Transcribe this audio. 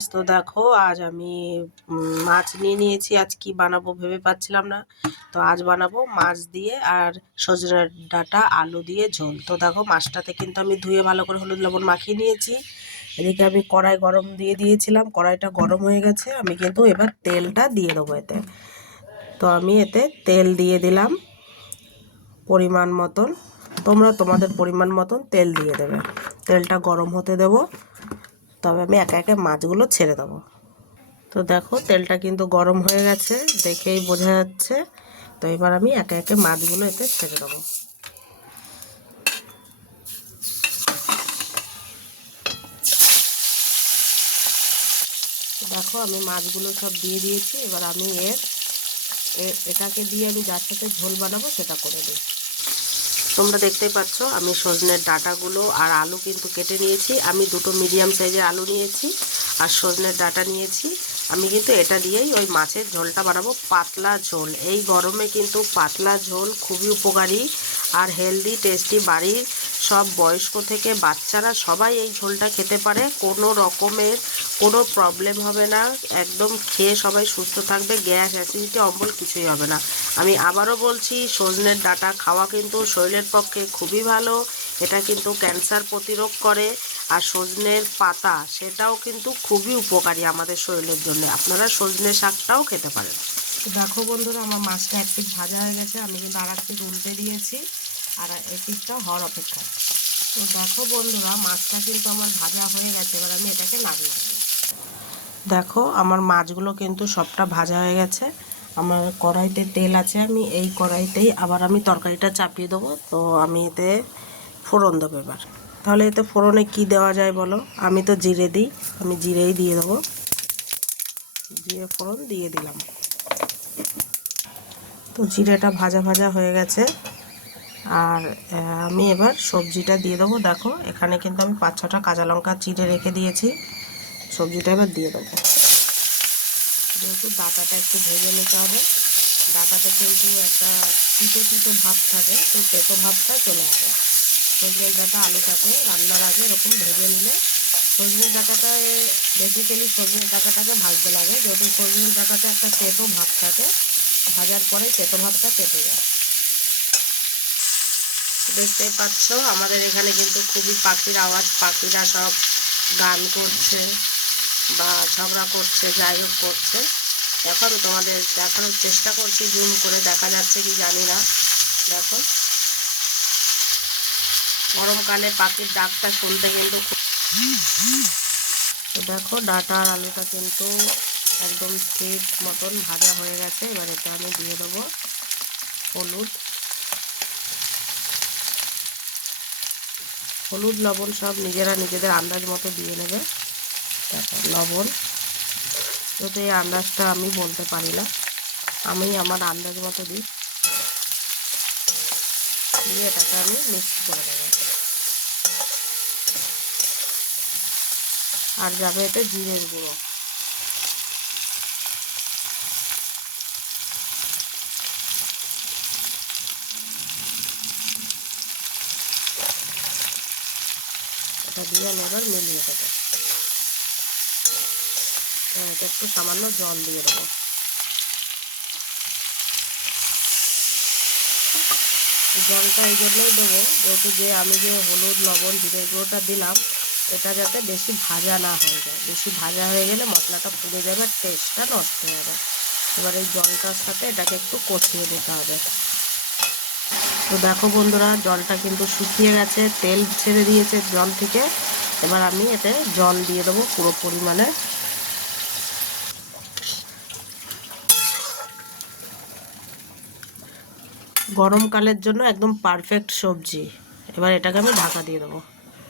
তো দেখো আজ আমি মাছ নিয়ে নিয়েছি। আজ কি বানাবো ভেবে পাচ্ছিলাম না। তো আজ বানাবো মাছ দিয়ে আর সজনে ডাঁটা আলু দিয়ে ঝোল। তো দেখো মাছটাতে কিন্তু আমি ধুয়ে ভালো করে হলুদ লবণ মাখিয়ে নিয়েছি। এদিকে আমি কড়াই গরম দিয়ে দিয়েছিলাম, কড়াইটা গরম হয়ে গেছে। আমি কিন্তু এবার তেলটা দিয়ে দেবো এতে। তো আমি এতে তেল দিয়ে দিলাম পরিমাণ মতন। তোমরা তোমাদের পরিমাণ মতন তেল দিয়ে দেবে। তেলটা গরম হতে দেবো, তবে আমি একে একে মাছগুলো ছেড়ে দেবো। তো দেখো তেলটা কিন্তু গরম হয়ে গেছে, দেখেই বোঝা যাচ্ছে। তো এবার আমি একে একে মাছগুলো এতে ছেড়ে দেবো। দেখো আমি মাছগুলো সব দিয়ে দিয়েছি। এবার আমি এটাকে দিয়ে আমি যার সাথে ঝোল বানাবো সেটা করে দিই। তোমরা দেখতেই পাচ্ছ আমি সজনের ডাঁটাগুলো আর আলু কিন্তু কেটে নিয়েছি। আমি দুটো মিডিয়াম সাইজের আলু নিয়েছি আর সজনের ডাঁটা নিয়েছি। আমি কিন্তু এটা দিয়েই ওই মাছের ঝোলটা বানাবো, পাতলা ঝোল। এই গরমে কিন্তু পাতলা ঝোল খুবই উপকারী আর হেলদি টেস্টি। বাড়ির সব বয়স্ক থেকে বাচ্চারা সবাই এই ঝোলটা খেতে পারে, কোনো রকমের কোনো প্রবলেম হবে না। একদম খেয়ে সবাই সুস্থ থাকবে, গ্যাস অ্যাসিডিটি অম্বল কিছুই হবে না। আমি আবারও বলছি, সজনের ডাঁটা খাওয়া কিন্তু শরীরের পক্ষে খুবই ভালো। এটা কিন্তু ক্যান্সার প্রতিরোধ করে। আর সজনের পাতা সেটাও কিন্তু খুবই উপকারী আমাদের শরীরের জন্য। আপনারা সজনে শাকটাও খেতে পারেন। দেখো বন্ধুরা, আমার মাছটা এক পিঠ ভাজা হয়ে গেছে। আমি কিন্তু আর এক পিঠ উল্টে দিয়েছি আর এই পিঠটা হওয়ার অপেক্ষা। তো দেখো বন্ধুরা, মাছটা কিন্তু আমার ভাজা হয়ে গেছে। এবার আমি এটাকে নামিয়ে দেবো। দেখো আমার মাছগুলো কিন্তু সবটা ভাজা হয়ে গেছে। আমার কড়াইতে তেল আছে, আমি এই কড়াইতেই আবার আমি তরকারিটা চাপিয়ে দেবো। তো আমি এতে ফোড়ন দেবো এবার। তাহলে এতে ফোড়নে কি দেওয়া যায় বলো? আমি তো জিরে দিই, আমি জিরেই দিয়ে দেবো। জিরে ফোড়ন দিয়ে দিলাম। তো জিরেটা ভাজা ভাজা হয়ে গেছে। আর আমি এবার সবজিটা দিয়ে দেবো। দেখো এখানে কিন্তু আমি 5-6টা কাঁচা লঙ্কা চিড়ে রেখে দিয়েছি। সবজিটা এবার দিয়ে দেবো। যেহেতু ডাঁটাটা একটু ভেজে নিতে হবে, ডাঁটাতে কিন্তু একটা তিতো তিতো ভাব থাকে, সেই তেতো ভাবটা চলে আসে। সজনের ডাঁটা আলুটাকে রান্নার আগে এরকম ভেজে নিলে, সজনের ডাঁটাটায় বেসিক্যালি সজনের ডাঁটাটাকে ভাজতে লাগে, যেহেতু সজনের ডাঁটাতে একটা তেতো ভাব থাকে, ভাজার পরে তেতো ভাবটা কেটে যায়। দেখতেই পাচ্ছ আমাদের এখানে কিন্তু খুবই পাখির আওয়াজ, পাখিরা সব গান করছে বা ঝগড়া করছে, যাই হোক করছে। দেখো আমি তোমাদের দেখানোর চেষ্টা করছি, জুম করে দেখা যাচ্ছে কি জানি না। দেখো গরমকালে পাখির ডাকটা শুনতে কিন্তু খুব। তো দেখো ডাঁটা আর আলুটা কিন্তু একদম ঠিক মতন ভাজা হয়ে গেছে। এবার এটা আমি দিয়ে দেবো হলুদ, হলুদ লবণ সব নিজেরা নিজেদের আন্দাজ মতো দিয়ে নেবে। তারপর লবণ, যদি এই আন্দাজটা আমি বলতে পারি না, আমি আমার আন্দাজ মতো দিই। দিয়ে এটাকে আমি মিক্স করে দেবো। আর যাবে এতে জিরের গুঁড়ো। এটা দিয়ে আমি এবার মিলিয়ে দেবো। এটা একটু সামান্য জল দিয়ে দেবো। জলটা এই জন্যই দেবো, যেহেতু আমি যে হলুদ লবণ জিরের গুঁড়োটা দিলাম, এটা যাতে বেশি ভাজা না হয়ে যায়। বেশি ভাজা হয়ে গেলে মশলাটা পুড়ে যাবে আর টেস্টটা নষ্ট হয়ে যাবে। এবার এই জলটার সাথে এটাকে একটু কষিয়ে দিতে হবে। তো দেখো বন্ধুরা, জলটা কিন্তু শুকিয়ে গেছে, তেল ছেড়ে দিয়েছে জল থেকে। এবার আমি এতে জল দিয়ে দেবো পুরো পরিমাণে। গরমকালের জন্য একদম পারফেক্ট সবজি। এবার এটাকে আমি ঢাকা দিয়ে দেবো।